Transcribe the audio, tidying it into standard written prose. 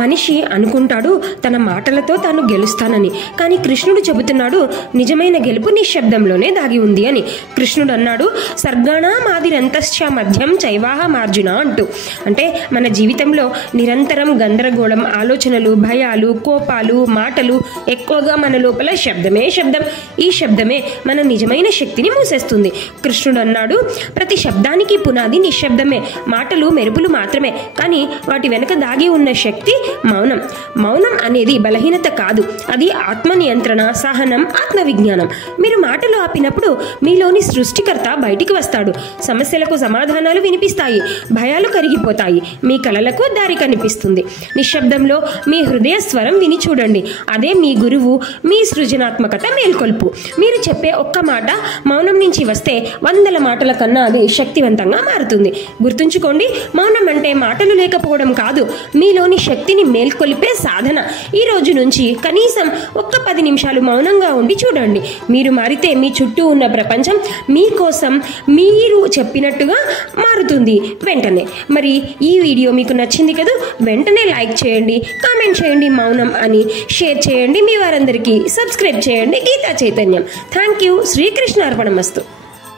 మనిషి అనుకుంటాడు తన మాటలతో తాను గెలుస్తానని, కానీ కృష్ణుడు చెబుతున్నాడు నిజమైన గెలుపు నిశ్శబ్దంలోనే దాగి ఉంది అని. కృష్ణుడు అన్నాడు సర్గాణామాదిరంతశ్చ మధ్యం చైవాహ మార్జున అంటూ. అంటే మన జీవితంలో నిరంతరం గందరగోళం, ఆలోచనలు, భయాలు, కోపాలు, మాటలు, ఎక్కువగా మన లోపల శబ్దమే శబ్దం. ఈ శబ్దమే మన నిజమైన శక్తిని మూసేస్తుంది. కృష్ణుడు అన్నాడు ప్రతి శబ్దానికి పునాది నిశ్శబ్దమే, మాటలు మెరుపులు మాత్రమే, కానీ వాటి వెనుక దాగి ఉన్న శక్తి మౌనం. మౌనం అనేది బలహీనత కాదు, అది ఆత్మ నియంత్రణ, సహనం, ఆత్మ విజ్ఞానం. మీరు మాటలు ఆపినప్పుడు మీలోని సృష్టికర్త బయటికి వస్తాడు. సమస్యలకు సమాధానాలు వినిపిస్తాయి, భయాలు కరిగిపోతాయి, మీ కలలకు దారి కనిపిస్తుంది. నిశ్శబ్దంలో మీ హృదయ స్వరం విని చూడండి, అదే మీ గురువు, మీ సృజనాత్మకత మేల్కొల్పు. మీరు చెప్పే ఒక్క మాట మౌనం నుంచి వస్తే 100 మాటల కన్నా అది శక్తివంతంగా మారుతుంది. గుర్తుంచుకోండి, మౌనం అంటే మాటలు లేకపోవడం కాదు, మీలోని శక్తిని మేల్కొల్పే సాధన. ఈ రోజు నుంచి కనీసం ఒక్క 10 నిమిషాలు మౌనంగా ఉండి చూడండి. మీరు మారితే మీ చుట్టూ ఉన్న ప్రపంచం మీకోసం మీరు చెప్పినట్టుగా మారుతుంది వెంటనే. మరి ఈ వీడియో మీకు నచ్చింది కదా? వెంటనే లైక్ చేయండి, కామెంట్ చేయండి మౌనం అని, షేర్ చేయండి మీ వారందరికీ, సబ్స్క్రైబ్ చేయండి గీతా చైతన్యం. Thank you. శ్రీకృష్ణ అర్పణమస్తు.